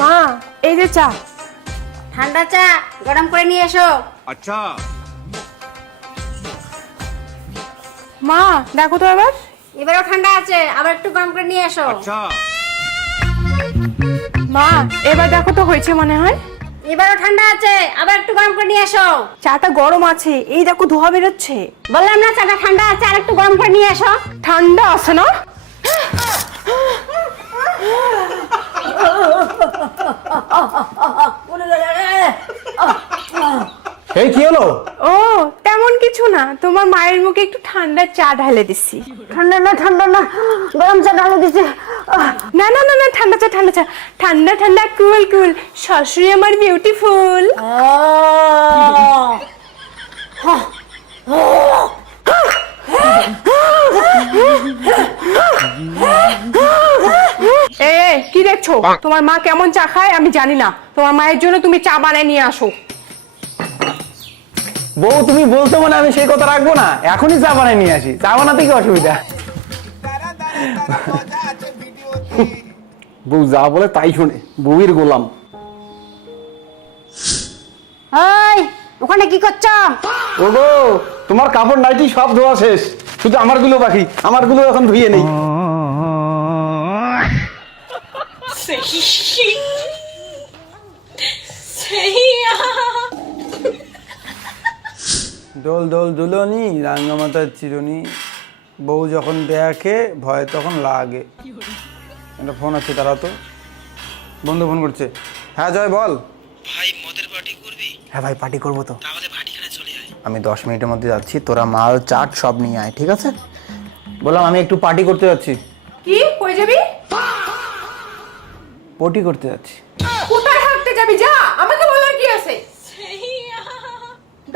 মা এই যে চা। ঠান্ডা চা গরম করে নিয়ে এসো। আচ্ছা। মা দেখো তো এবারও ঠান্ডা আছে, আবার একটু গরম করে নিয়ে এসো। আচ্ছা। মা এবার দেখো তো হয়েছে মনে হয়। এবারও ঠান্ডা আছে, আবার একটু গরম করে নিয়ে এসো। চাটা গরম আছে, এই দেখো ধোয়া বেরোচ্ছে। বললাম না চাটা ঠান্ডা আছে, আর একটু গরম করে নিয়ে এসো। ঠান্ডা আছে না? এই কি হলো? ও তেমন কিছু না, তোমার মায়ের মুখে একটু ঠান্ডা চা ঢালে দিছি। ঠান্ডা না গরম চা ঢালে দিছি। না না না না ঠান্ডা চা ঠান্ডা চা, ঠান্ডা ঠান্ডা কুল কুল, শাশুড়ি আমার বিউটিফুল। এ কি দেখছো? তোমার মা কেমন চা খায় আমি জানি না, তোমার মায়ের জন্য তুমি চা বানায় নিয়ে আসো। বউ তুমি বলছো মানে আমি সেই কথা রাখবো না, এখনই চা বানাই নিয়ে আসি। চা বানাতে কি অসুবিধা? বউ যা বলে তাই শুনে, বউয়ের গোলাম। এই ওখানে কি করছো? ওগো তোমার কাপড় নাইটি সব ধোয়া শেষ, শুধু আমার গুলো বাকি, আমার গুলো এখন ধুয়ে নেই। দোল দোল দুলনি রাঙ্গামাতার চিরুনি, বউ যখন দেখে ভয় তখন লাগে। একটা ফোন আছে, তারা তো বন্ধু ফোন করছে। হ্যাঁ জয় বল। ভাই মদের পার্টি করবি? হ্যাঁ ভাই পার্টি করবো তো। তাহলে ভাটিখানে চলে আয়। আমি 10 মিনিটের মধ্যে যাচ্ছি, তোরা মাল চাট সব নিয়ে আয়, ঠিক আছে? বললাম আমি একটু পার্টি করতে যাচ্ছি। কি কই যাবি? পটি করতে যাচ্ছি। কোথায় হাঁটতে যাবি? যা, আমাকে বলার কি আছে?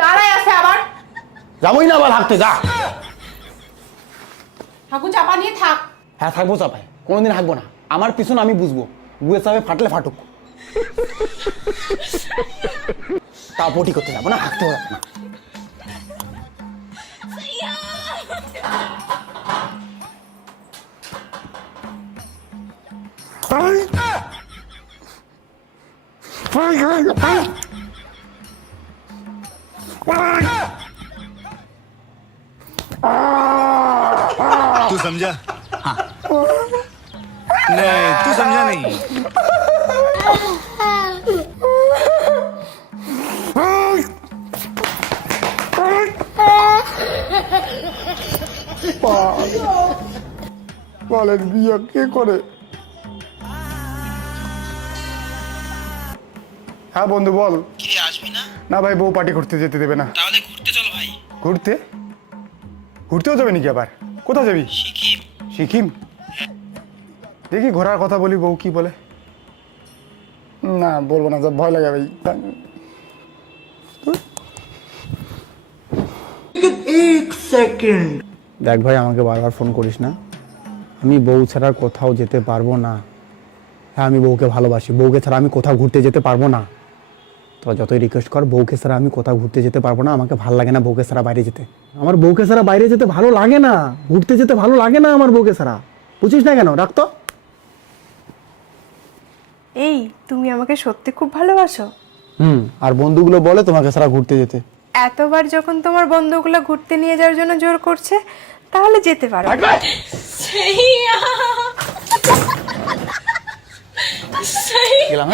দাঁড়ায় আছে আবার। যাবোই না আবার হাঁটতে, যা। ঠাকুর চাপা নিয়ে থাক। হ্যাঁ থাকবো চাপায়, কোনোদিন হাঁকবো না। আমার পিছনে আমি বুঝবো, বুয়ে চাপে ফাটলে ফাটুক। তা পটি করতে যাবো না, হাঁকতে হবে না। तू समझा? हाँ। नहीं तू समझा नहीं। বলেন বিয়ে কে করে? হ্যাঁ বন্ধু বল। কি রে, আসবি না? না ভাই, বউ পার্টি করতে যেতে দেবে না। তাহলে ঘুরতে চল ভাই। ঘুরতে? ঘুরতেও যাবে নাকি আবার? কোথায় যাবি? সিকিম। সিকিম? দেখি ঘোরার কথা বলি, বউ কি বলে। না বলবো না, ভয় লাগে ভাই। দেখ ভাই, আমাকে বারবার ফোন করিস না, আমি বউ ছাড়া কোথাও যেতে পারবো না। হ্যাঁ আমি বউকে ভালোবাসি, বউকে ছাড়া আমি কোথাও ঘুরতে যেতে পারবো না। তোরা যতই রিকোয়েস্ট কর, বউকে ছাড়া আমি কোথাও ঘুরতে যেতে পারবো না। আমাকে ভালো লাগে না বউকে ছাড়া বাইরে যেতে। আমার বউকে ছাড়া বাইরে যেতে ভালো লাগে না, ঘুরতে যেতে ভালো লাগে না আমার বউকে ছাড়া। বুঝিস না কেন? রাখতো। এই তুমি আমাকে সত্যি খুব ভালোবাসো? আর বন্ধুগুলো বলে তোমাকে ছাড়া ঘুরতে যেতে। এতবার যখন তোমার বন্ধুগুলো ঘুরতে নিয়ে যাওয়ার জন্য জোর করছে, তাহলে যেতে পারো। গেলাম।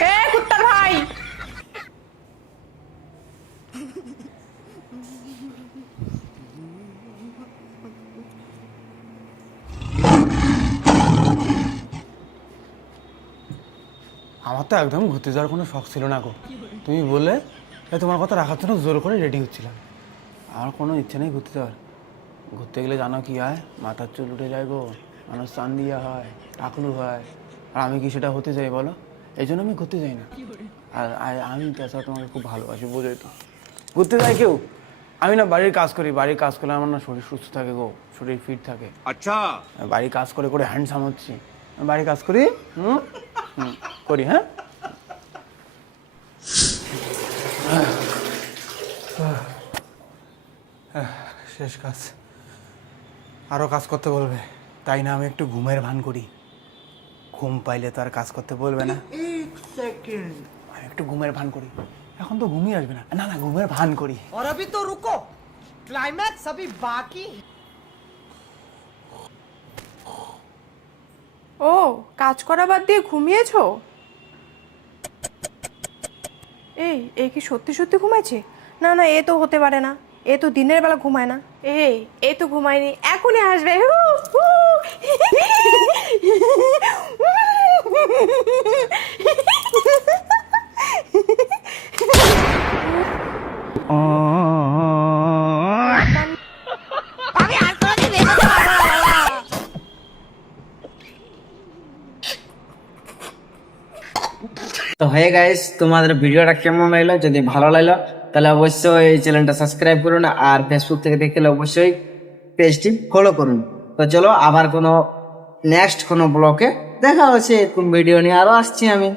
হ্যাঁ কুত্তার ভাই, আমার তো একদম ঘুরতে যাওয়ার কোনো শখ ছিল না গো। তুমি বলে তোমার কথা রাখার জন্য জোর করে রেডি হচ্ছিলাম। আমার কোনো ইচ্ছে নেই ঘুরতে যাওয়ার। ঘুরতে গেলে জানো কি হয়? মাথার চুল উঠে যায় গো, মানুষ চান দিয়া হয়, টাকলু হয়। আর আমি কি সেটা হতে চাই বলো? এই জন্য আমি ঘুরতে যাই না। আর আমি তাছাড়া তোমাকে খুব ভালোবাসি, বোঝোই তো। ঘুরতে যাই কেউ? আমি না বাড়ির কাজ করি, বাড়ির কাজ করলে আমার না শরীর সুস্থ থাকে গো, শরীর ফিট থাকে। अच्छा। বাড়ির কাজ করে করে হ্যান্ডসাম হচ্ছি। বাড়ির কাজ করি, করি। হ্যাঁ শেষ কাজ, আরো কাজ করতে বলবে। তাই না আমি একটু ঘুমের ভান করি। ঘুম পাইলে তো আর কাজ করতে বলবে না। আমি একটু ঘুমের ভান করি। এখন তো ঘুমিয়ে আসবে না, না না ঘুমের ভান করি। और अभी तो रुको, क्लाइमैक्स अभी बाकी है। ও কাজ করা বাদ দিয়ে ঘুমিয়েছো? এই কি সত্যি সত্যি ঘুমাইছে? না না, এ তো হতে পারে না, এ তো দিনের বেলা ঘুমায় না। এ তো ঘুমায়নি, এখনই আসবে। তো হয়ে গাইস, তোমাদের ভিডিওটা কেমন লাগলো? যদি ভালো লাগলো তাহলে অবশ্যই এই চ্যানেলটা সাবস্ক্রাইব করুন, আর ফেসবুক থেকে দেখলে অবশ্যই পেজটি ফলো করুন। তো চলো আবার কোনো নেক্সট কোনো ব্লগে দেখা হচ্ছে, এরকম ভিডিও নিয়ে আরো আসছি আমি।